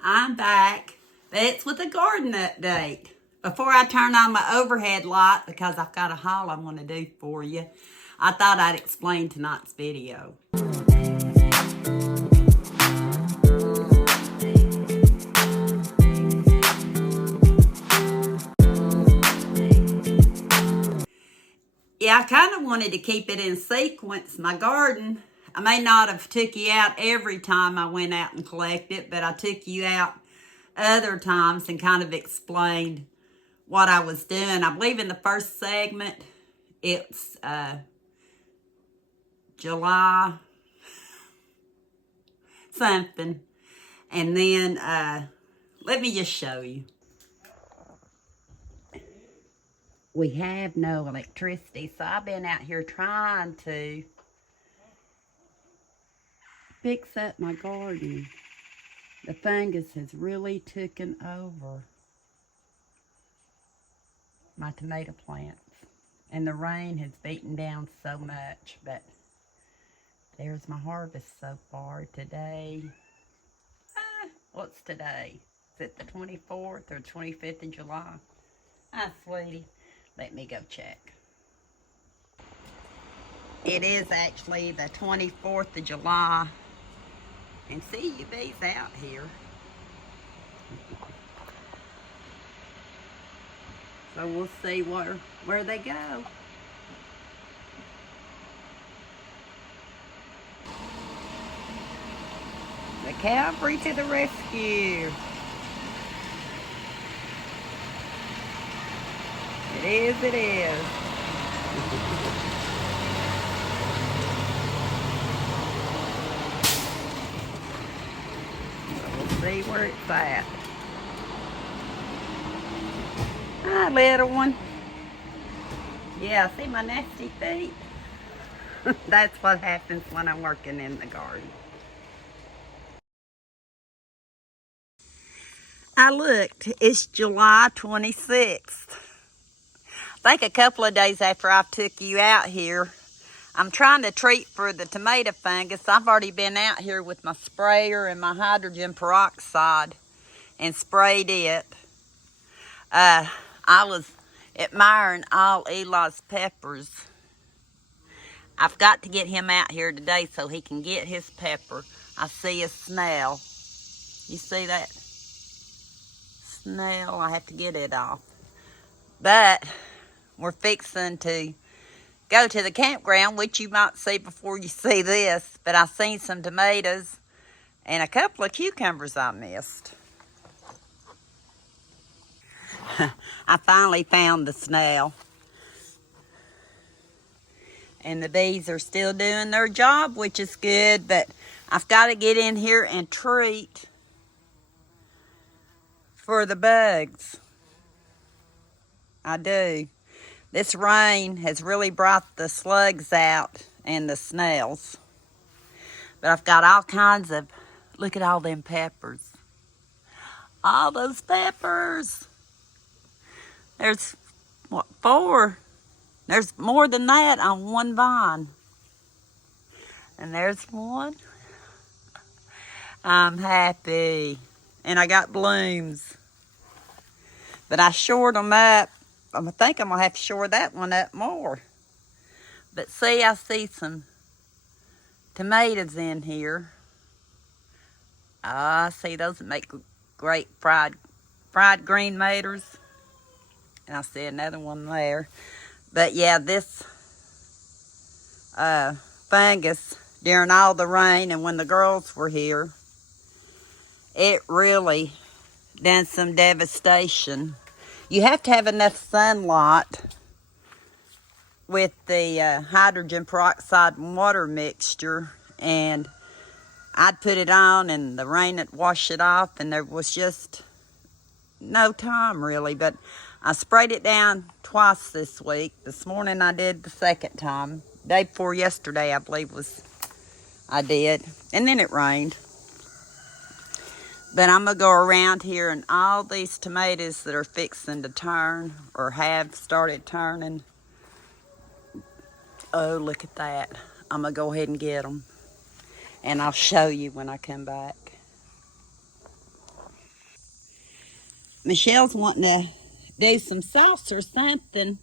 I'm back, but it's with a garden update. Before I turn on my overhead light, because I've got a haul I'm going to do for you, I thought I'd explain tonight's video. Yeah, I kind of wanted to keep it in sequence. My garden, I may not have took you out every time I went out and collected, but I took you out other times and kind of explained what I was doing. I believe in the first segment, it's July something. And then let me just show you. We have no electricity, so I've been out here trying to fix up my garden. The fungus has really taken over my tomato plants, and the rain has beaten down so much, but there's my harvest so far today. What's today? Is it the 24th or 25th of July? Ah, sweetie, let me go check. It is actually the 24th of July. And see you bees out here. So we'll see where they go. The cavalry to the rescue. It is, it is. See where it's at. Hi, little one. Yeah, see my nasty feet? That's what happens when I'm working in the garden. I looked. It's July 26th. I think a couple of days after I took you out here, I'm trying to treat for the tomato fungus. I've already been out here with my sprayer and my hydrogen peroxide and sprayed it. I was admiring all Eli's peppers. I've got to get him out here today so he can get his pepper. I see a snail. You see that snail? I have to get it off. But we're fixing to go to the campground, which you might see before you see this, but I seen some tomatoes and a couple of cucumbers I missed. I finally found the snail. And the bees are still doing their job, which is good, but I've got to get in here and treat for the bugs. I do. This rain has really brought the slugs out and the snails. But I've got all kinds of, look at all them peppers. All those peppers. There's, what, 4? There's more than that on one vine. And there's one. I'm happy. And I got blooms. But I shored them up. I think I'm going to have to shore that one up more. But see, I see some tomatoes in here. I see those that make great fried green maters. And I see another one there. But yeah, this fungus during all the rain and when the girls were here, it really done some devastation. You have to have enough sunlight with the hydrogen peroxide and water mixture, and I'd put it on and the rain would wash it off, and there was just no time really. But I sprayed it down twice this week. This morning I did the second time. Day before yesterday I believe I did, and then it rained. But I'm going to go around here and all these tomatoes that are fixing to turn or have started turning. Oh, look at that. I'm going to go ahead and get them. And I'll show you when I come back. Michelle's wanting to do some sauce or something.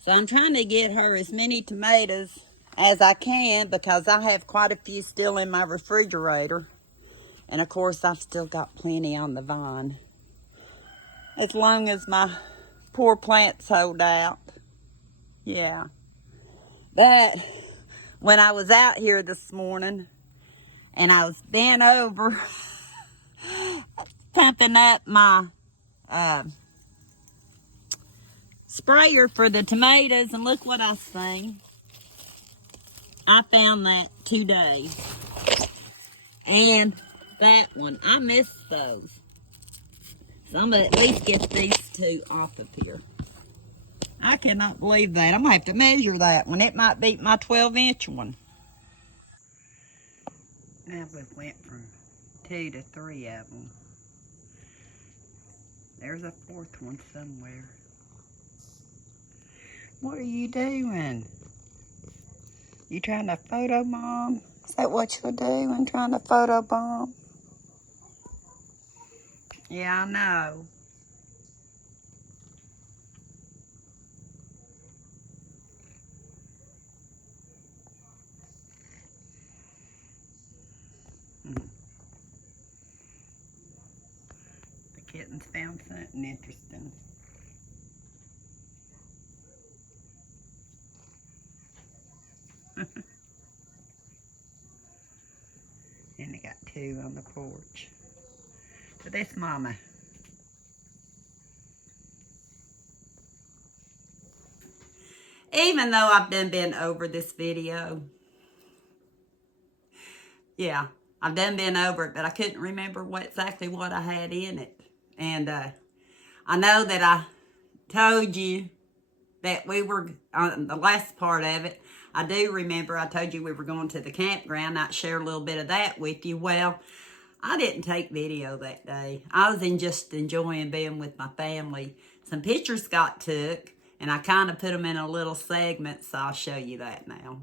So I'm trying to get her as many tomatoes as I can because I have quite a few still in my refrigerator. And of course, I've still got plenty on the vine. As long as my poor plants hold out. Yeah. But when I was out here this morning and I was bent over pumping up my sprayer for the tomatoes, and look what I seen. I found that today. And that one, I missed those. So I'm gonna at least get these two off of here. I cannot believe that. I'm gonna have to measure that one. It might beat my 12-inch one. Now we went from 2 to 3 of them. There's a fourth one somewhere. What are you doing? You trying to photobomb? Is that what you're doing? Trying to photobomb? Yeah, I know. The kittens found something interesting. And they got 2 on the porch. But that's Mama. Even though I've done been over this video. Yeah, I've done been over it, but I couldn't remember exactly what I had in it. And I know that I told you that we were, on the last part of it, I do remember I told you we were going to the campground. I'd share a little bit of that with you. Well, I didn't take video that day. I was just enjoying being with my family. Some pictures got took, and I kind of put them in a little segment, so I'll show you that now.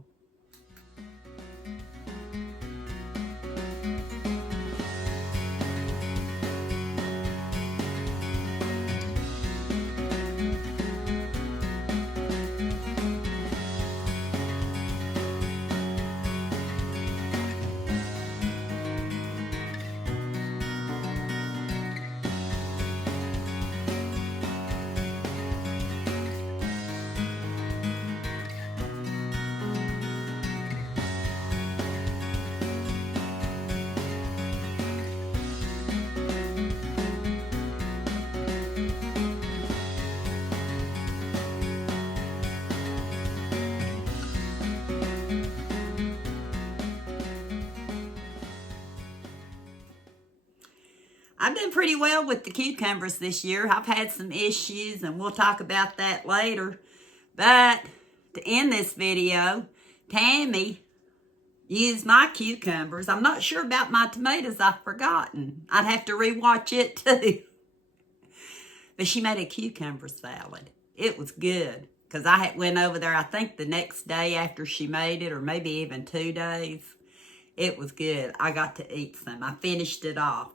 I've done pretty well with the cucumbers this year. I've had some issues, and we'll talk about that later. But to end this video, Tammy used my cucumbers. I'm not sure about my tomatoes. I've forgotten. I'd have to rewatch it too. But she made a cucumber salad. It was good because I had went over there, I think, the next day after she made it, or maybe even 2 days. It was good. I got to eat some. I finished it off.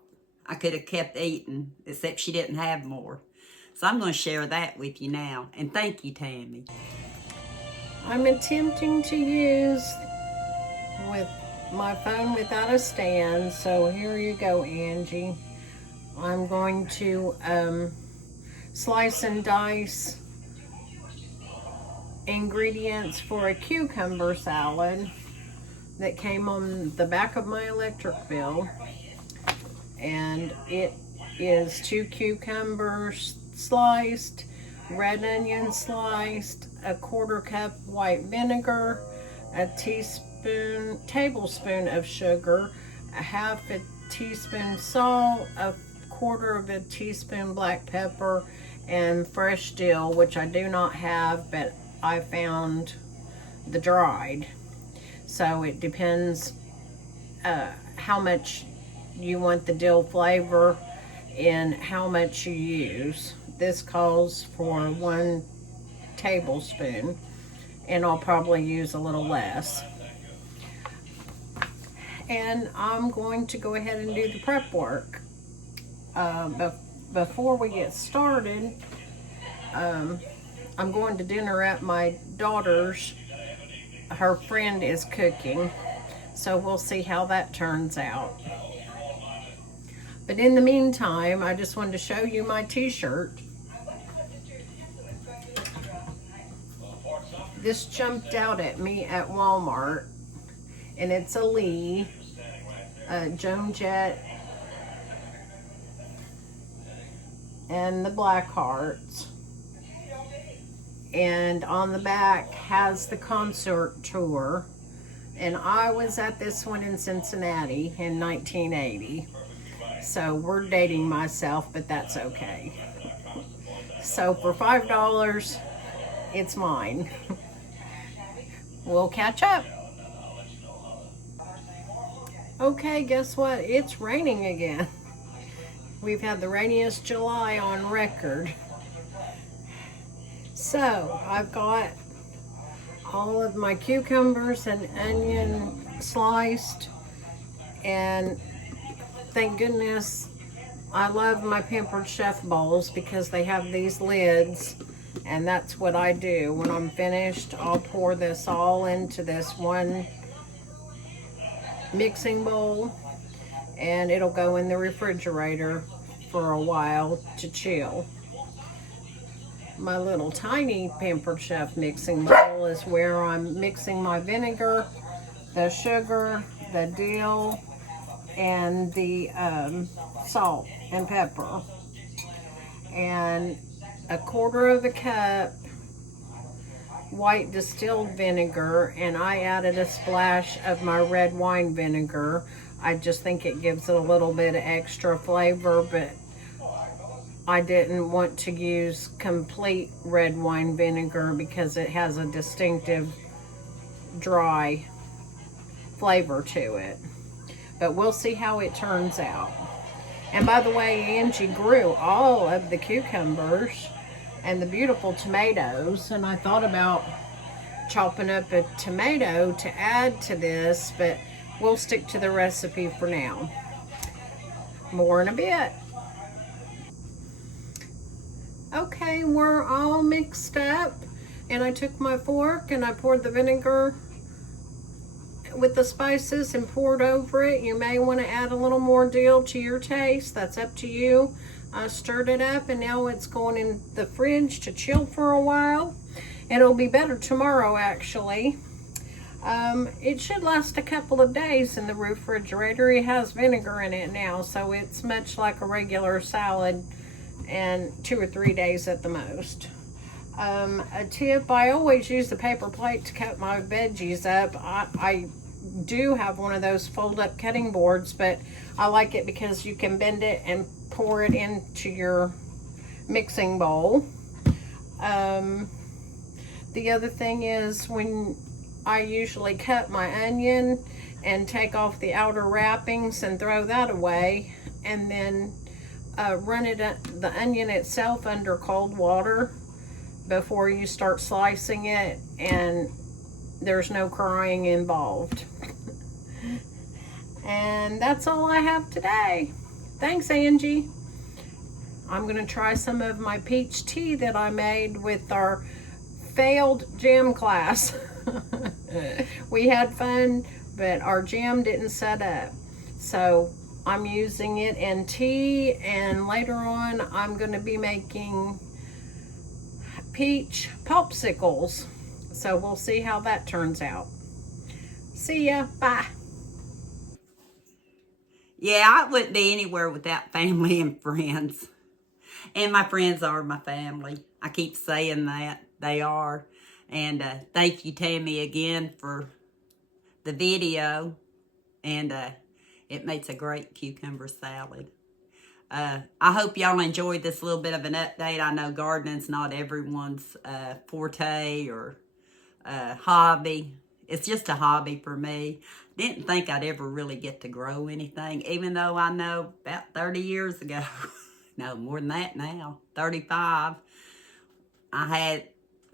I could have kept eating, except she didn't have more. So I'm going to share that with you now. And thank you, Tammy. I'm attempting to use with my phone without a stand. So here you go, Angie. I'm going to slice and dice ingredients for a cucumber salad that came on the back of my electric bill. And it is 2 cucumbers sliced, red onion sliced, a 1/4 cup white vinegar, a tablespoon of sugar, a 1/2 teaspoon salt, a 1/4 teaspoon black pepper, and fresh dill, which I do not have, but I found the dried. So it depends how much you want the dill flavor and how much you use. This calls for 1 tablespoon, and I'll probably use a little less. And I'm going to go ahead and do the prep work. But before we get started, I'm going to dinner at my daughter's. Her friend is cooking, so we'll see how that turns out. But in the meantime, I just wanted to show you my t-shirt. This jumped out at me at Walmart, and it's a Lee Joan Jett and the Black Hearts. And on the back has the concert tour. And I was at this one in Cincinnati in 1980. So we're dating myself, but that's okay. So for $5, it's mine. We'll catch up. Okay, guess what? It's raining again. We've had the rainiest July on record. So I've got all of my cucumbers and onion sliced, and thank goodness I love my Pampered Chef bowls because they have these lids, and that's what I do. When I'm finished, I'll pour this all into this one mixing bowl, and it'll go in the refrigerator for a while to chill. My little tiny Pampered Chef mixing bowl is where I'm mixing my vinegar, the sugar, the dill, and the salt and pepper. And a quarter of a cup white distilled vinegar, and I added a splash of my red wine vinegar. I just think it gives it a little bit of extra flavor, but I didn't want to use complete red wine vinegar because it has a distinctive dry flavor to it. But we'll see how it turns out. And by the way, Angie grew all of the cucumbers and the beautiful tomatoes, and I thought about chopping up a tomato to add to this, but we'll stick to the recipe for now. More in a bit. Okay, we're all mixed up, and I took my fork and I poured the vinegar with the spices and poured over it. You may want to add a little more dill to your taste. That's up to you. I stirred it up, and now it's going in the fridge to chill for a while. It'll be better tomorrow, actually. It should last a couple of days in the refrigerator. It has vinegar in it now, so it's much like a regular salad, and 2 or 3 days at the most. A tip, I always use the paper plate to cut my veggies up. I do have one of those fold-up cutting boards, but I like it because you can bend it and pour it into your mixing bowl. The other thing is, when I usually cut my onion and take off the outer wrappings and throw that away, and then run the onion itself under cold water before you start slicing it, and there's no crying involved. And that's all I have today. Thanks, Angie. I'm going to try some of my peach tea that I made with our failed gym class. We had fun, but our gym didn't set up. So I'm using it in tea, and later on I'm going to be making peach popsicles. So we'll see how that turns out. See ya. Bye. Yeah, I wouldn't be anywhere without family and friends. And my friends are my family. I keep saying that. They are. And thank you, Tammy, again for the video. And it makes a great cucumber salad. I hope y'all enjoyed this little bit of an update. I know gardening's not everyone's forte or hobby. It's just a hobby for me. Didn't think I'd ever really get to grow anything, even though I know about 30 years ago, no, more than that now, 35, I had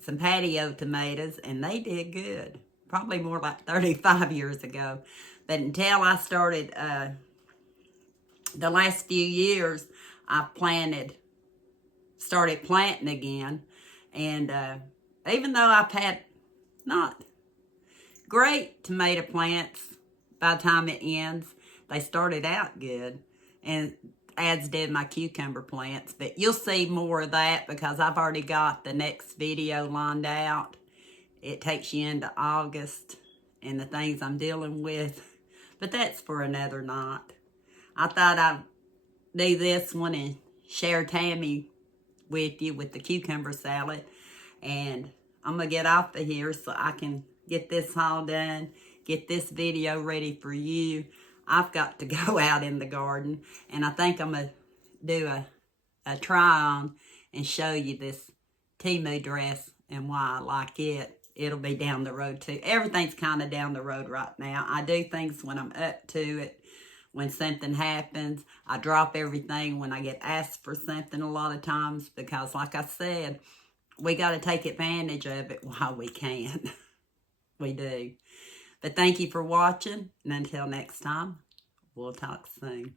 some patio tomatoes, and they did good. Probably more like 35 years ago. But until I started the last few years, I started planting again. And even though I've had not great tomato plants by the time it ends, they started out good. And as did my cucumber plants. But you'll see more of that because I've already got the next video lined out. It takes you into August and the things I'm dealing with. But that's for another night. I thought I'd do this one and share Tammy with you with the cucumber salad. And I'm going to get off of here so I can get this all done, get this video ready for you. I've got to go out in the garden, and I think I'm going to do a try on and show you this Temu dress and why I like it. It'll be down the road too. Everything's kind of down the road right now. I do things when I'm up to it. When something happens, I drop everything when I get asked for something a lot of times because, like I said, we got to take advantage of it while we can. We do. But thank you for watching, and until next time, we'll talk soon.